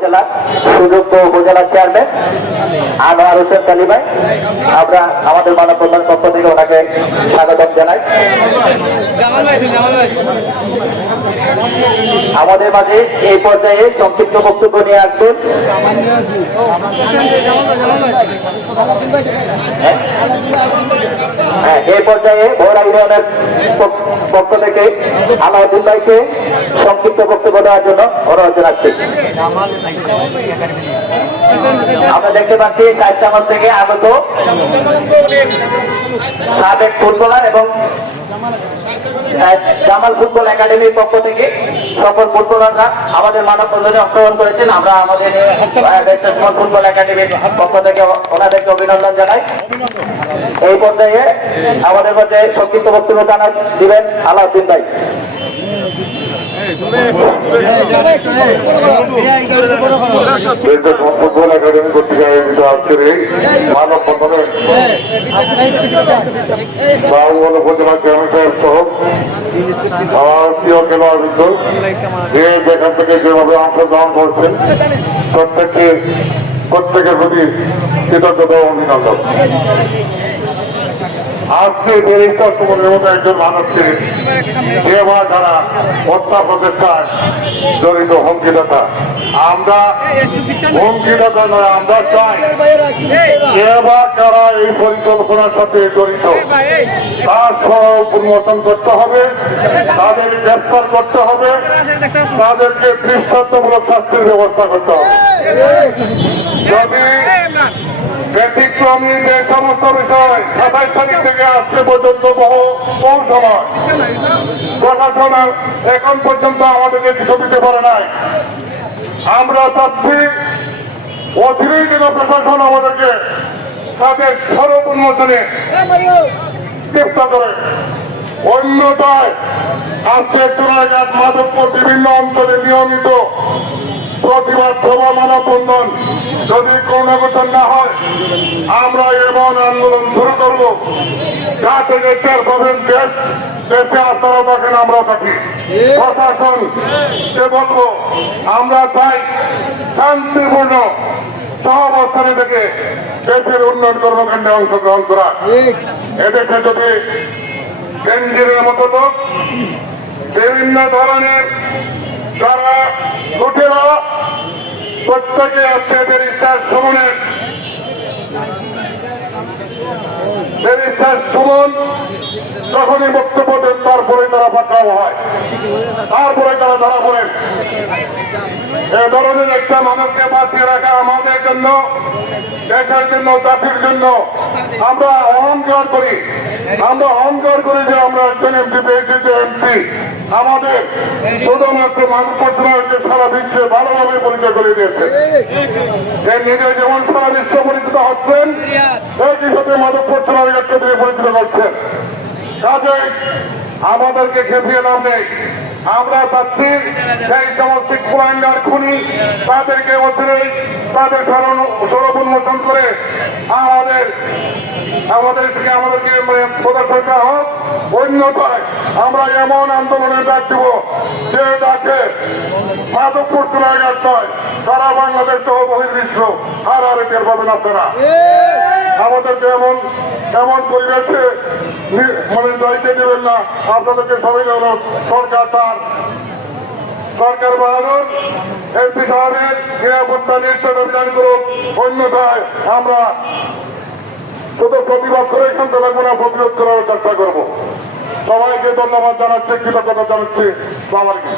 উপজেলা সুযোগ্য উপজেলা চেয়ারম্যান আনোয়ার হোসেন সালি ভাই, আমরা আমাদের মানববন্ধন পক্ষ থেকে ওনাকে স্বাগতম জানাই। আমাদের মাঝে এই পর্যায়ে সংক্ষিপ্ত বক্তব্য নিয়ে আসবেন এই পর্যায়ে বড়া ইউনিয়নের পক্ষ থেকে আলাউদ্দিন ভাইকে সংক্ষিপ্ত বক্তব্য দেওয়ার জন্য অনুরোধ জানাচ্ছি। আমরা দেখতে পাচ্ছি সাহিত্যাবাদ থেকে আগত সাবেক ফুটবলার এবং জামাল ফুটবল একাডেমির পক্ষ থেকে সকল ফুটবলাররা আমাদের মানববন্ধনে অংশগ্রহণ করেছেন। আমরা আমাদের ফুটবল একাডেমির পক্ষ থেকে ওনাদেরকে অভিনন্দন জানাই। এই পর্যায়ে আমাদের মধ্যে সংক্ষিপ্ত বক্তব্য দিবেন আলাউদ্দিন ভাই। ফুটবল একাডেমি কর্তৃক আয়োজিত আজকের এই মানববন্ধনে বাবুগঞ্জ উপজেলা চেয়ারম্যান সাহেব সহ আমার প্রিয় খেলোয়াড়বৃন্দ যে যেখান থেকে যেভাবে অংশগ্রহণ করছেন প্রত্যেকের প্রতি কৃতজ্ঞতা ও অভিনন্দন। আজকে ব্যারিস্টার সুমনের মতো একজন মানুষকে সেবা দ্বারা হত্যা প্রচেষ্টায় জড়িত হুমকিদাতা, আমরা হুমকিদাতা নয়, আমরা চাই সেবা কারা এই পরিকল্পনার সাথে জড়িত তার সহ উন্মোচন করতে হবে, তাদের গ্রেফতার করতে হবে, তাদেরকে দৃষ্টান্তমূলক শাস্তির ব্যবস্থা করতে হবে। যদি ব্যতিক্রমী যে সমস্ত বিষয় 27 তারিখ থেকে আজকে পর্যন্ত বহু সময় প্রশাসন এখন পর্যন্ত আমাদেরকে কিছু দিতে পারে নাই, আমরা চাচ্ছি অচিরেই যেন প্রশাসন আমাদেরকে তাদের স্বরূপ উন্মোচনে চেষ্টা করে। অন্যথায় আজকে চোরাইঘাট মাধবপুর বিভিন্ন অঞ্চলে নিয়মিত প্রতিবাদ সভা মানববন্ধন যদি ক্রমগোচর না হয় আমরা এমন আন্দোলন শুরু করব যা থেকে টের পাবেন দেশে আপনারা থাকেন আমরা থাকি। প্রশাসন কে বলবো আমরা চাই শান্তিপূর্ণ সহাবস্থানে থেকে দেশের উন্নয়ন কর্মকাণ্ডে অংশগ্রহণ করা। এদেশে যদি বেনজিরের মতো তো বিভিন্ন ধরনের যারা লুটেরা প্রত্যেকে আজকে ব্যারিস্টার সুমন যখনই বক্তব্য দেন তারপরে তারা পাকড়াও হয়, তারপরে তারা ধরা পড়েন। এ ধরনের একটা মানুষকে বাঁচিয়ে রাখা আমাদের জন্য, দেশের জন্য, জাতির জন্য আমরা অহংকার করি যে আমরা একজন এমপি পেয়েছি, যে এমপি আমাদের শুধুমাত্র মাধবপুর চুনারকে সারা বিশ্বে ভালোভাবে পরিচয় করে দিয়েছে। নিজে যেমন সারা বিশ্ব পরিচিত হচ্ছেন, একই সাথে মাধবপুর চুনারকে দিয়ে পরিচিত করছেন। কাজেই আমাদেরকে খেপিয়ে লাভ নেই। আমরা চাচ্ছি সেই সমস্ত কুলাঙ্গার খুনি তাদেরকে অচিরেই তাদের স্বরূপ উন্মোচন করে আমাদেরকে প্রদর্শন করা হোক। অন্যথায় আমরা এমন আন্দোলনের ডাক দেব যে ডাকে মাধবপুর চুনারঘাট নয়, সারা বাংলাদেশ সহ বহির্বিশ্ব আর টের পাবেন আপনারা। আমাদেরকে এমন পরিবেশে যাইতে দেবেন না। আপনাদেরকে সবাই সরকার বাহাদুর এমপি সাহেবের নিরাপত্তা নিশ্চিত অভিযান করুক। অন্যথায় আমরা শুধু প্রতিবাদ করে এখান থেকে লাগবো না, প্রতিরোধ করার চেষ্টা করবো। সবাইকে ধন্যবাদ জানাচ্ছি, কৃতজ্ঞতা জানাচ্ছি। আসসালামু আলাইকুম।